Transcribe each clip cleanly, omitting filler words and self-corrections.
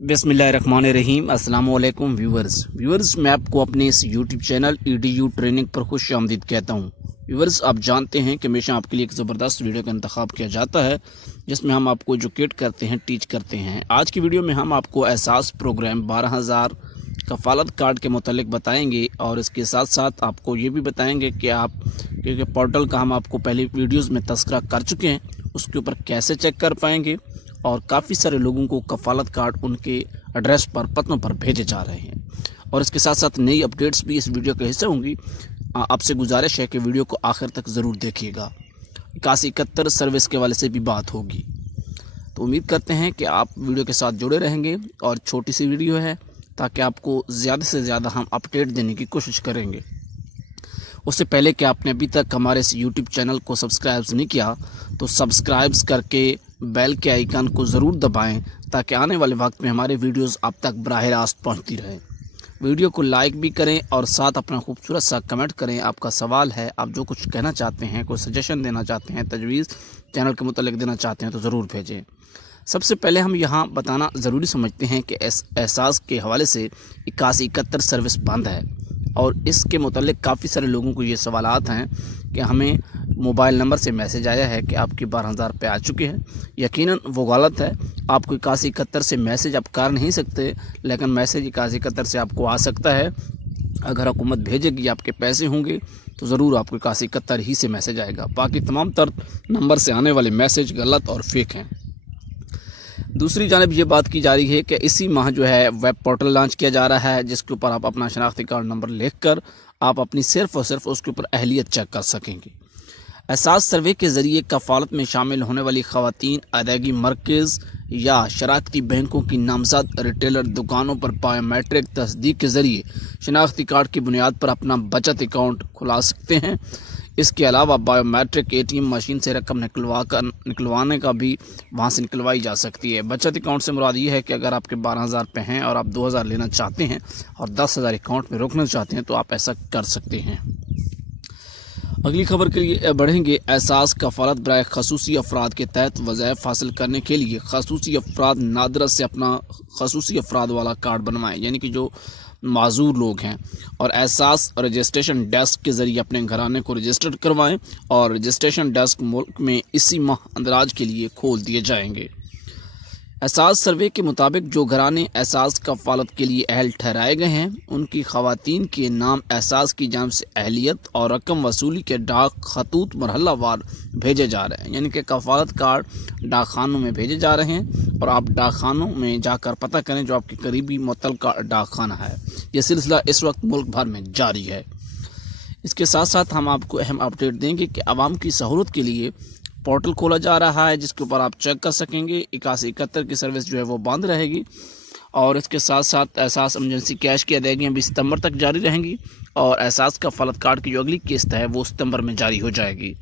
बिस्मिल्लाहिर्रहमानिर्रहीम। अस्सलाम वालेकुम व्यूवर्स, मैं आपको अपने इस यूट्यूब चैनल EDU ट्रेनिंग पर खुश आमदीद कहता हूँ। व्यूवर्स, आप जानते हैं कि हमेशा आपके लिए एक ज़बरदस्त वीडियो का इंतखाब किया जाता है जिसमें हम आपको एजुकेट करते हैं, टीच करते हैं। आज की वीडियो में हम आपको एहसास प्रोग्राम 12,000 कफालत कार्ड के मुतालिक बताएंगे और इसके साथ साथ आपको ये भी बताएंगे कि आप क्योंकि पोर्टल का हम आपको पहले वीडियोज़ में तस्करा कर चुके हैं, उसके ऊपर कैसे चेक कर पाएंगे। और काफ़ी सारे लोगों को कफालत कार्ड उनके एड्रेस पर पतनों पर भेजे जा रहे हैं और इसके साथ साथ नई अपडेट्स भी इस वीडियो का हिस्सा होंगी। आपसे गुजारिश है कि वीडियो को आखिर तक ज़रूर देखिएगा। 8171 सर्विस के वाले से भी बात होगी, तो उम्मीद करते हैं कि आप वीडियो के साथ जुड़े रहेंगे। और छोटी सी वीडियो है ताकि आपको ज़्यादा से ज़्यादा हम अपडेट देने की कोशिश करेंगे। उससे पहले कि आपने अभी तक हमारे इस यूट्यूब चैनल को सब्सक्राइब नहीं किया तो सब्सक्राइब करके बेल के आइकन को ज़रूर दबाएं ताकि आने वाले वक्त में हमारे वीडियोस आप तक बराह रास्त पहुंचती रहें। वीडियो को लाइक भी करें और साथ अपना खूबसूरत सा कमेंट करें। आपका सवाल है, आप जो कुछ कहना चाहते हैं, कोई सजेशन देना चाहते हैं, तजवीज़ चैनल के मुतालिक देना चाहते हैं तो ज़रूर भेजें। सबसे पहले हम यहाँ बताना ज़रूरी समझते हैं कि एहसास के हवाले से 8171 सर्विस बंद है और इसके मुतालिक काफ़ी सारे लोगों को ये सवालात हैं कि हमें मोबाइल नंबर से मैसेज आया है कि आपके 12,000 रुपये आ चुके हैं। यकीनन वो गलत है। आपको 8171 से मैसेज आप कर नहीं सकते, लेकिन मैसेज 8171 से आपको आ सकता है। अगर हुकूमत भेजेगी, आपके पैसे होंगे तो ज़रूर आपको 8171 ही से मैसेज आएगा। बाकी तमाम तर नंबर से आने वाले मैसेज गलत और फेक हैं। दूसरी जानिब ये बात की जा रही है कि इसी माह जो है वेब पोर्टल लॉन्च किया जा रहा है जिसके ऊपर आप अपना शनाख्ती कार्ड नंबर लिखकर आप अपनी सिर्फ़ और सिर्फ उसके ऊपर अहलियत चेक कर सकेंगे। एहसास सर्वे के ज़रिए कफालत में शामिल होने वाली ख़वातीन अदायगी मरकज़ या शराकती बैंकों की नामज़द रिटेलर दुकानों पर बायोमेट्रिक तस्दीक के ज़रिए शनाख्ती कार्ड की बुनियाद पर अपना बचत अकाउंट खुला सकते हैं। इसके अलावा बायोमेट्रिक ATM मशीन से रकम निकलवाने का भी वहाँ से निकलवाई जा सकती है। बचत अकाउंट से मुराद ये है कि अगर आपके 12,000 रुपये हैं और आप 2,000 लेना चाहते हैं और 10,000 अकाउंट में रोकना चाहते हैं तो आप ऐसा कर सकते हैं। अगली खबर के लिए बढ़ेंगे। एहसास कफालत बराए खसूसी अफराद के तहत वज़ाइफ हासिल करने के लिए खसूसी अफराद नादरा से अपना खसूसी अफराद वाला कार्ड बनवाएं, यानी कि जो माजूर लोग हैं, और एहसास रजिस्ट्रेशन डेस्क के ज़रिए अपने घराने को रजिस्टर करवाएं और रजिस्ट्रेशन डेस्क मुल्क में इसी माह अंदराज के लिए खोल दिए जाएंगे। एहसास सर्वे के मुताबिक जो घराने एहसास कफालत के लिए अहल ठहराए गए हैं उनकी ख़वातीन के नाम एहसास की जानिब से अहलियत और रकम वसूली के डाक खतूत मरहलावार भेजे जा रहे हैं, यानी कि कफालत कार्ड डाक खानों में भेजे जा रहे हैं और आप डाक खानों में जाकर पता करें जो आपके करीबी मुतल्लका डाक खाना है। यह सिलसिला इस वक्त मुल्क भर में जारी है। इसके साथ साथ हम आपको अहम अपडेट देंगे कि आवाम की सहूलत के लिए पोर्टल खोला जा रहा है जिसके ऊपर आप चेक कर सकेंगे। 8171 की सर्विस जो है वो बंद रहेगी और इसके साथ साथ एहसास इमरजेंसी कैश की अदायगियाँ भी सितंबर तक जारी रहेंगी और एहसास कफालत कार्ड की जो अगली किस्त है वो सितंबर में जारी हो जाएगी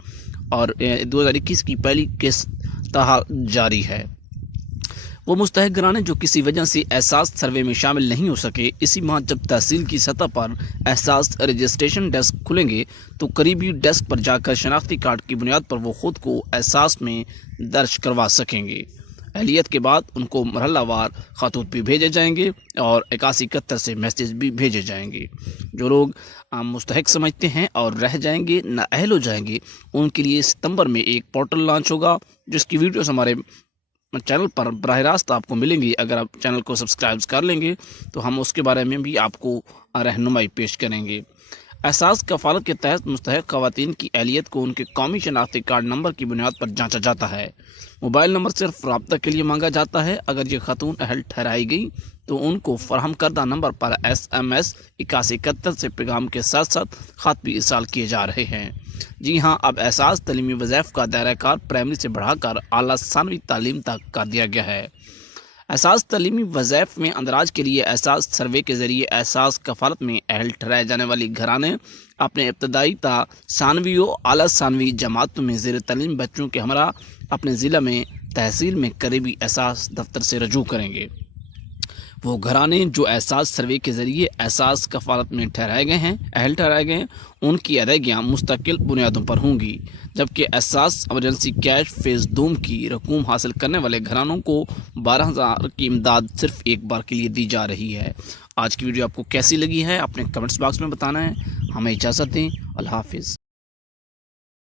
और 2021 की पहली किस्त ताहाल जारी है। वो मुस्तहक घराने जो किसी वजह से एहसास सर्वे में शामिल नहीं हो सके, इसी माह जब तहसील की सतह पर एहसास रजिस्ट्रेशन डेस्क खुलेंगे तो करीबी डेस्क पर जाकर शनाख्ती कार्ड की बुनियाद पर वो ख़ुद को एहसास में दर्ज करवा सकेंगे। अहलियत के बाद उनको मरहलावार खतूत भी भेजे जाएंगे और 8171 से मैसेज भी भेजे जाएंगे। जो लोग मुस्तहक समझते हैं और रह जाएंगे, नाअहल हो जाएंगे, उनके लिए सितंबर में एक पोर्टल लॉन्च होगा जिसकी वीडियोस हमारे चैनल पर बराह रास्त आपको मिलेंगी। अगर आप चैनल को सब्सक्राइब कर लेंगे तो हम उसके बारे में भी आपको रहनुमाई पेश करेंगे। एहसास कफालत के तहत मुस्तहक ख़वातीन की अहलियत को उनके कौमी शनाख्ती कार्ड नंबर की बुनियाद पर जांचा जाता है। मोबाइल नंबर सिर्फ रब्ता के लिए मांगा जाता है। अगर ये खातून अहल ठहराई गई तो उनको फराहम करदा नंबर पर SMS 8171 से पैगाम के साथ साथ ख़त भी इरसाल किए जा रहे हैं। जी हाँ, अब एहसास तलीमी वज़ाइफ का दायरा कार प्राइमरी से बढ़ाकर आला सानवी तालीम तक कर दिया गया है। एहसास तलीमी वज़ाइफ में अंदराज के लिए एहसास सर्वे के ज़रिए एहसास कफालत में अहल ठहराए जाने वाली घराने अपने इब्तदाई ता सानवी व आला सानवी जमातों में ज़ेर तलीम बच्चों के हमरा अपने ज़िला में तहसील में करीबी एहसास दफ्तर से रजू करेंगे। وہ گھرانے جو احساس سروے کے ذریعے احساس کفالت میں اہل ٹھہرائے گئے ہیں ان کی ادائیگیاں مستقل بنیادوں پر ہوں گی، جبکہ احساس ایمرجنسی کیش فیز دوم کی رقوم حاصل کرنے والے گھرانوں کو 12,000 کی امداد صرف ایک بار کے لیے دی جا رہی ہے۔ آج کی ویڈیو آپ کو کیسی لگی ہے اپنے کمنٹس باکس میں بتانا ہے۔ ہمیں اجازت دیں، اللہ حافظ۔